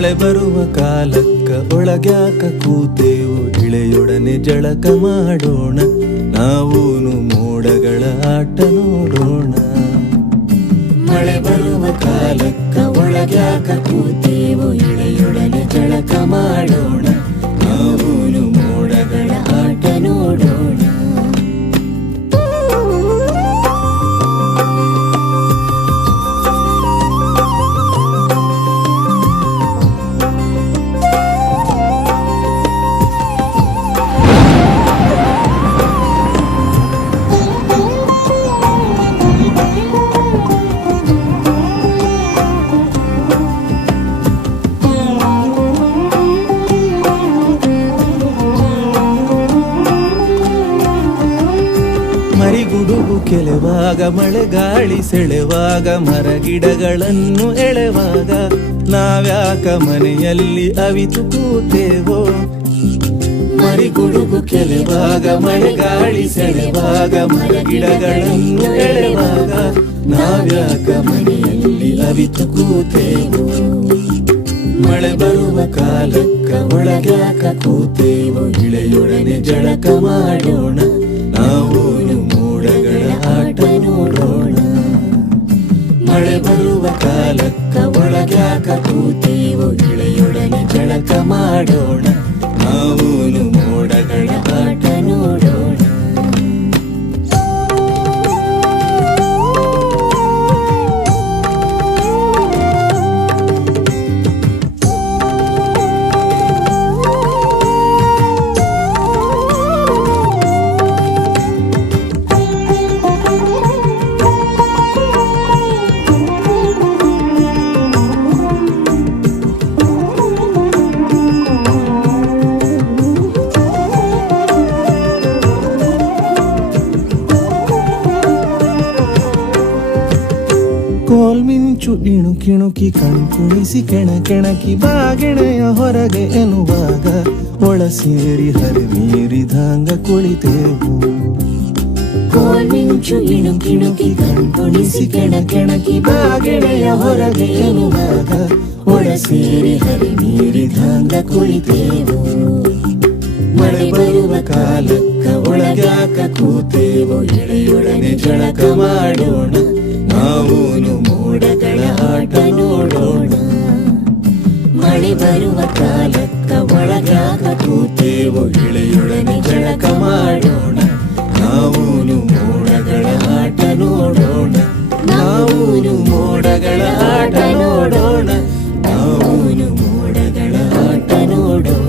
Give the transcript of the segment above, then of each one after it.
ಮಳೆ ಬರುವ ಕಾಲಕ್ಕ ಒಳಗ್ಯಾಕ ಕೂತೇವು, ಇಳೆಯೊಡನೆ ಜಳಕ ಮಾಡೋಣ, ನಾವೂನು ಮೋಡಗಳ ಆಟ ನೋಡೋಣ. ಮಳೆ ಬರುವ ಕಾಲಕ್ಕ ಒಳಗ್ಯಾಕ ಕೂತೇವು, ಇಳೆಯೊಡನೆ ಜಳಕ ಮಾಡೋಣ, ನಾವೂನು ಮೋಡಗಳ ಆಟ ನೋಡೋಣ. ಮರಿಗುಡುಗು ಕೆಲವಾಗ, ಮಳೆ ಗಾಳಿ ಸೆಳೆವಾಗ, ಮರಗಿಡಗಳನ್ನು ಎಳೆವಾಗ, ನಾವ್ಯಾಕ ಮನೆಯಲ್ಲಿ ಅವಿತು ಕೂತೇವೋ. ಮರಿಗುಡುಗು ಕೆಲವಾಗ, ಮಳೆ ಗಾಳಿ ಸೆಳೆವಾಗ, ಮರಗಿಡಗಳನ್ನು ಎಳೆವಾಗ, ನಾವ್ಯಾಕ ಮನೆಯಲ್ಲಿ ಅವಿತು ಕೂತೇವೋ. ಮಳೆ ಬರುವ ಕಾಲಕ್ಕ ಒಳಗ್ಯಾಕ ಕೂತೇವು, ಇಳೆಯೊಡನೆ ಜಳಕ ಮಾಡೋಣ, ನಾವೂನು ಮೋಡಗಳ ಆಟ ನೋಡೋಣ. ಮಳೆ ಬರುವ ಕಾಲಕ್ಕ ಒಳಗ್ಯಾಕ ಕೂತೇವು, ಇಳೆಯೊಡನೆ ಜಳಕ ಮಾಡೋಣ, ನಾವೂನು ಮೋಡಗಳ ಆಟ ನೋಡೋಣ. ಕೋಲ್ಮಿಂಚು ಇಣುಕಿಣುಕಿ ಕಣ್ಕುಣಿಸಿ ಕೆಣಕೆಣಕಿ ಬಾಗೆಣೆಯ ಹೊರಗೆ ಎನ್ನುವಾಗ, ಒಳ ಸೇರಿ ಹರಿಮೀರಿದಂಗ ಕುಳಿತೇವು. ಕೋಲ್ಮಿಂಚು ಇಣುಕಿಣುಕಿ ಕಣ್ಕುಣಿಸಿ ಕೆಣಕೆಣಕಿ ಬಾಗೆಣೆಯ ಹೊರಗೆ ಎನ್ನುವಾಗ, ಒಳ ಸೇರಿ ಹರಿಮೀರಿದಂಗ ಕುಳಿತೇವು. ಮಳೆ ಬರುವ ಕಾಲಕ್ಕ ಒಳಗ್ಯಾಕ ಕೂತೇವು, ಇಳೆಯೊಡನೆ ಜಳಕ ಮಾಡೋಣ, ನಾವೂನು ಮೋಡಗಳ ಆಟ ನೋಡೋಣ. ಮಳೆ ಬರುವ ಕಾಲಕ್ಕ ಒಳಗ್ಯಾಕ ಕೂತೇವು, ಇಳೆಯೊಡನೆ ಜಳಕ ಮಾಡೋಣ, ನಾವೂನು ಮೋಡಗಳ ಆಟ ನೋಡೋಣ, ನಾವೂನು ಮೋಡಗಳ ಆಟ ನೋಡೋಣ, ನಾವೂನು ಮೋಡಗಳ ಆಟ ನೋಡೋಣ.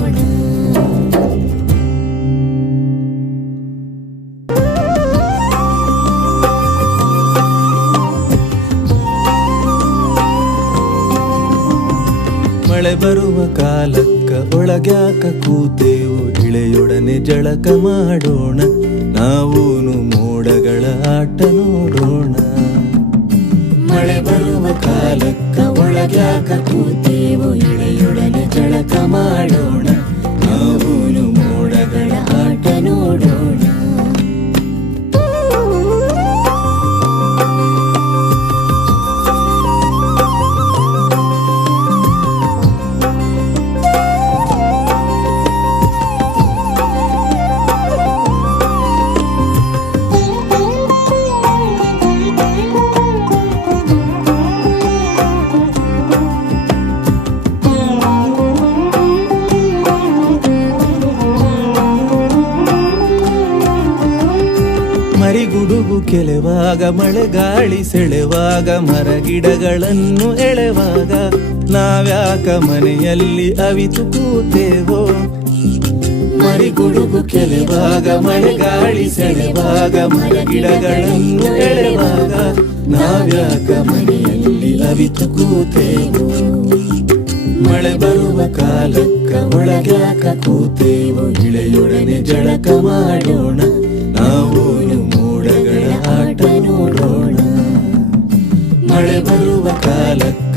ಮಳೆ ಬರುವ ಕಾಲಕ್ಕ ಒಳಗ್ಯಾಕ ಕೂತೇವು, ಇಳೆಯೊಡನೆ ಜಳಕ ಮಾಡೋಣ, ನಾವೂನು ಮೋಡಗಳ ಆಟ ನೋಡೋಣ. ಮಳೆ ಬರುವ ಕಾಲಕ್ಕ ಒಳಗ್ಯಾಕ ಕೂತೇವು, ಇಳೆಯೊಡನೆ ಜಳಕ ಮಾಡೋಣ, ನಾವೂನು ಮೋಡಗಳ ಆಟ ನೋಡೋಣ. ಮರಿಗುಡುಗು ಕೆಲವಾಗ, ಮಳೆ ಗಾಳಿ ಸೆಳೆವಾಗ, ಮರಗಿಡಗಳನ್ನು ಎಳೆವಾಗ, ನಾವ್ಯಾಕ ಮನೆಯಲ್ಲಿ ಅವಿತು ಕೂತೇವೋ. ಮರಿಗುಡುಗು ಕೆಲವಾಗ, ಮಳೆ ಗಾಳಿ ಸೆಳೆವಾಗ, ಮರಗಿಡಗಳನ್ನು ಎಳೆವಾಗ, ನಾವ್ಯಾಕ ಮನೆಯಲ್ಲಿ ಅವಿತು ಕೂತೇವೋ. ಮಳೆ ಬರುವ ಕಾಲಕ್ಕ ಒಳಗ್ಯಾಕ ಕೂತೇವು, ಇಳೆಯೊಡನೆ ಜಳಕ ಮಾಡೋಣ, ನಾವೂನು ಮೋಡಗಳ ಆಟ ನೋಡೋಣ. ಮಳೆ ಬರುವ ಕಾಲಕ್ಕ